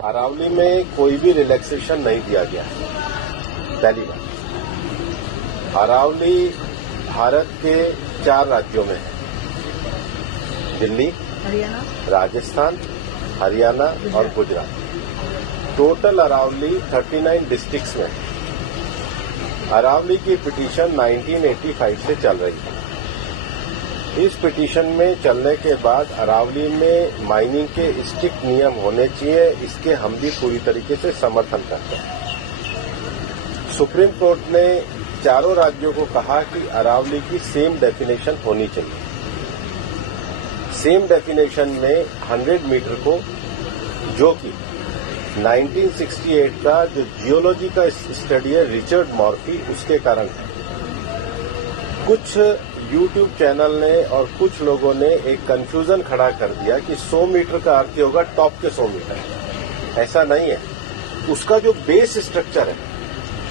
अरावली में कोई भी रिलैक्सेशन नहीं दिया गया है। पहली बात, अरावली भारत के 4 राज्यों में है, दिल्ली, हरियाणा, राजस्थान, हरियाणा और गुजरात। टोटल अरावली 39 डिस्ट्रिक्ट्स में है। अरावली की पिटीशन 1985 से चल रही है। इस पिटीशन में चलने के बाद अरावली में माइनिंग के स्ट्रिक्ट नियम होने चाहिए, इसके हम भी पूरी तरीके से समर्थन करते हैं। सुप्रीम कोर्ट ने चारों राज्यों को कहा कि अरावली की सेम डेफिनेशन होनी चाहिए। सेम डेफिनेशन में 100 मीटर को, जो कि 1968 का जो जियोलॉजी का स्टडी है रिचर्ड मॉर्फी, उसके कारण है। कुछ यूट्यूब चैनल ने और कुछ लोगों ने एक कंफ्यूजन खड़ा कर दिया कि 100 मीटर का अर्थ होगा टॉप के 100 मीटर। ऐसा नहीं है। उसका जो बेस स्ट्रक्चर है,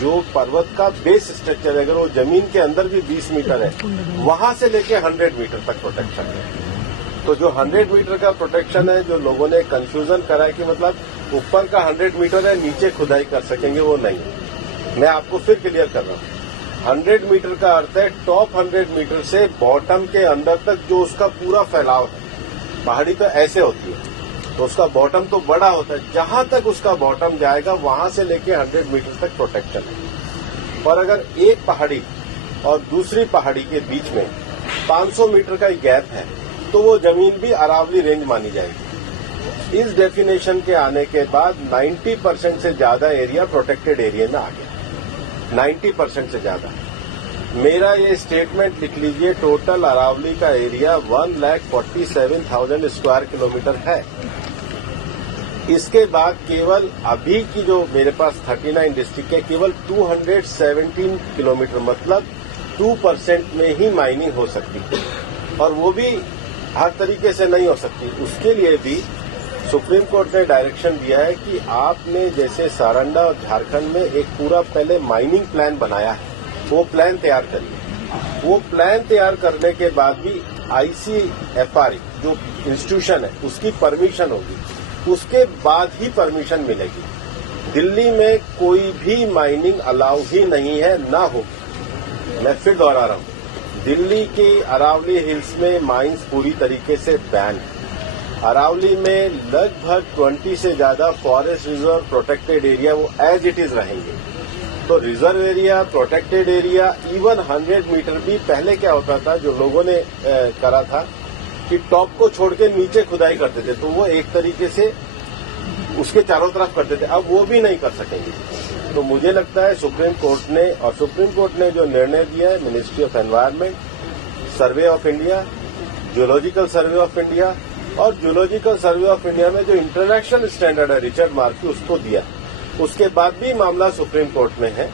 जो पर्वत का बेस स्ट्रक्चर है, अगर वो जमीन के अंदर भी 20 मीटर है, वहां से लेके 100 मीटर तक प्रोटेक्शन है। तो जो 100 मीटर का प्रोटेक्शन है, जो लोगों ने कंफ्यूजन करा है कि मतलब ऊपर का 100 मीटर है, नीचे खुदाई कर सकेंगे, वो नहीं है। मैं आपको फिर क्लियर कर रहा हूं। 100 मीटर का अर्थ है टॉप 100 मीटर से बॉटम के अंदर तक जो उसका पूरा फैलाव है। पहाड़ी तो ऐसे होती है, तो उसका बॉटम तो बड़ा होता है, जहां तक उसका बॉटम जाएगा वहां से लेके 100 मीटर तक प्रोटेक्शन है। और अगर एक पहाड़ी और दूसरी पहाड़ी के बीच में 500 मीटर का गैप है, तो वो जमीन भी अरावली रेंज मानी जाएगी। इस डेफिनेशन के आने के बाद 90% से ज्यादा एरिया प्रोटेक्टेड एरिया में आ गया। 90% से ज्यादा। मेरा ये स्टेटमेंट लिख लीजिए, टोटल अरावली का एरिया 1,47,000 स्क्वायर किलोमीटर है। इसके बाद केवल अभी की जो मेरे पास 39 डिस्ट्रिक्ट है, केवल 217 किलोमीटर, मतलब 2% में ही माइनिंग हो सकती है। और वो भी हर तरीके से नहीं हो सकती। उसके लिए भी सुप्रीम कोर्ट ने डायरेक्शन दिया है कि आपने जैसे सारंडा और झारखंड में एक पूरा पहले माइनिंग प्लान बनाया है, वो प्लान तैयार करिए। वो प्लान तैयार करने के बाद भी ICFR जो इंस्टीट्यूशन है उसकी परमिशन होगी, उसके बाद ही परमिशन मिलेगी। दिल्ली में कोई भी माइनिंग अलाउ ही नहीं है, ना होगी। मैं फिर दोहरा रहा हूं, दिल्ली के अरावली हिल्स में माइंस पूरी तरीके से बैन है। अरावली में लगभग 20 से ज्यादा फॉरेस्ट रिजर्व प्रोटेक्टेड एरिया वो एज इट इज रहेंगे। तो reserve area, protected area, even 100 metre भी पहले क्या होता था, जो लोगों ने करा था कि टॉप को छोड़ के नीचे खुदाई करते थे, तो वो एक तरीके से उसके चारों तरफ करते थे। अब वो भी नहीं कर सकेंगे। तो मुझे लगता है सुप्रीम कोर्ट ने जो निर्णय दिया है, ministry of environment, survey of India, geological survey of India, और जियोलॉजिकल सर्वे ऑफ इंडिया में जो इंटरनेशनल स्टैंडर्ड है रिचर्ड मॉर्फी, उसको दिया। उसके बाद भी मामला सुप्रीम कोर्ट में है।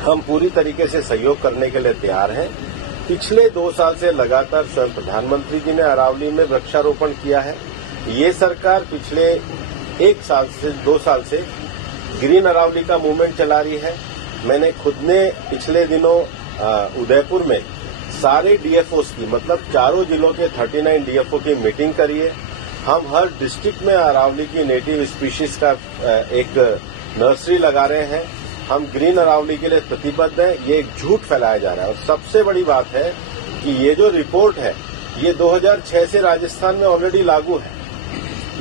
हम पूरी तरीके से सहयोग करने के लिए तैयार हैं। पिछले 2 साल से लगातार स्वयं प्रधानमंत्री जी ने अरावली में वृक्षारोपण किया है। ये सरकार पिछले 1 साल से 2 साल से ग्रीन अरावली का मूवमेंट चला रही है। मैंने खुद ने पिछले दिनों उदयपुर में सारे डीएफओस की, मतलब चारों जिलों के 39 डीएफओ की मीटिंग करी है। हम हर डिस्ट्रिक्ट में अरावली की नेटिव स्पीशीज का एक नर्सरी लगा रहे हैं। हम ग्रीन अरावली के लिए प्रतिबद्ध हैं। ये एक झूठ फैलाया जा रहा है। और सबसे बड़ी बात है कि ये जो रिपोर्ट है, ये 2006 से राजस्थान में ऑलरेडी लागू है।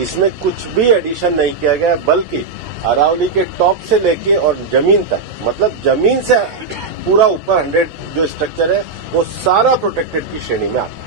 इसमें कुछ भी एडिशन नहीं किया गया, बल्कि अरावली के टॉप से लेके और जमीन तक, मतलब जमीन से पूरा ऊपर 100 जो स्ट्रक्चर है, वो सारा प्रोटेक्टेड की श्रेणी में आता है।